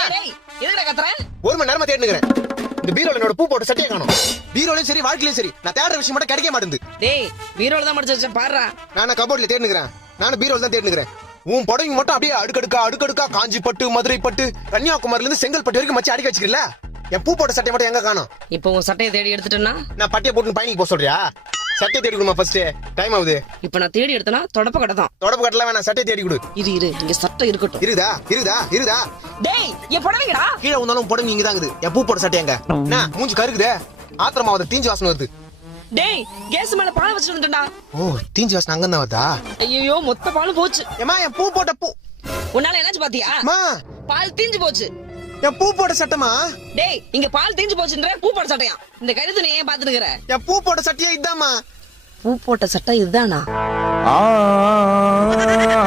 என்னடா கத்துற? ஒரு மணி நேரமா தேடினுக்கிறேன். இந்த பீரோல என்னோட பூ போட்ட சட்டையை காணோம். பீரோலயும் சரி வாழ்க்கையிலும் சரி நான் தேடுற விஷயம் மட்டும் கிடைக்க மாட்டேங்குது. டேய் பீரோல தான் மடிச்சு வச்சேன் பாருடா. நான் கபோர்ட்ல தேடினுக்கிறேன். நானும் பீரோல தான் தேடினுக்கிறேன். உன் புடவைங்க மட்டும் அப்படியே அடுக்கடுக்கா காஞ்சி பட்டு, மதுரை பட்டு, கன்னியாகுமரியில இருந்து செங்கல்பட்டு வரைக்கும் மச்சி அடிக்க வச்சிருக்கல. என் பூ போட்ட சட்டை மட்டும் எங்க காணோம்? இப்போ உன் சட்டையை தேடி எடுத்துட்டேன்னா நான் பட்டியை போட்டு பயணிக்கு போக சொல்றியா? சட்டையை தேடி கொடுமா ஃபர்ஸ்ட். டைம் ஆகுது. இப்போ நான் தேடி எடுத்தனா தொடப்ப கடை தான். தொடப்பு கட்டல வேணாம், சட்டையை தேடி கொடு. இரு இங்க சட்டை இருக்கட்டும். இருதா. டேய் என் புடவைங்கடா. கீழே வந்தாலும் புடவை இங்க தான் இருக்குது. என் பூ போட்ட சட்டை எங்க? என்ன மூஞ்சி கருக்குதே? ஆத்திரமா வந்து தீஞ்சு வாசனை வருது. டேய் கேஸ் மேல பால் வச்சிட்டு வந்துட்டேன்டா. ஓ தீஞ்சு வாசனை அங்க தான் வருதா? ஐயோ மொத்த பாலும் போச்சு. ஏமா என் பூ போட்ட பூ உன்னால என்னாச்சு பாத்தியா? மா பால் தீஞ்சு போச்சு. என் பூ போட்ட சட்டமா? டேய் இங்க பால் தீஞ்சு போச்சுன்ற பூ போட்ட சட்டையா? இந்த கழுத்து நீ ஏன் பாத்துட்டு இருக்கற? என் பூ போட்ட சட்டையே இதாமா. பூ போட்ட சட்டை இதுதானா?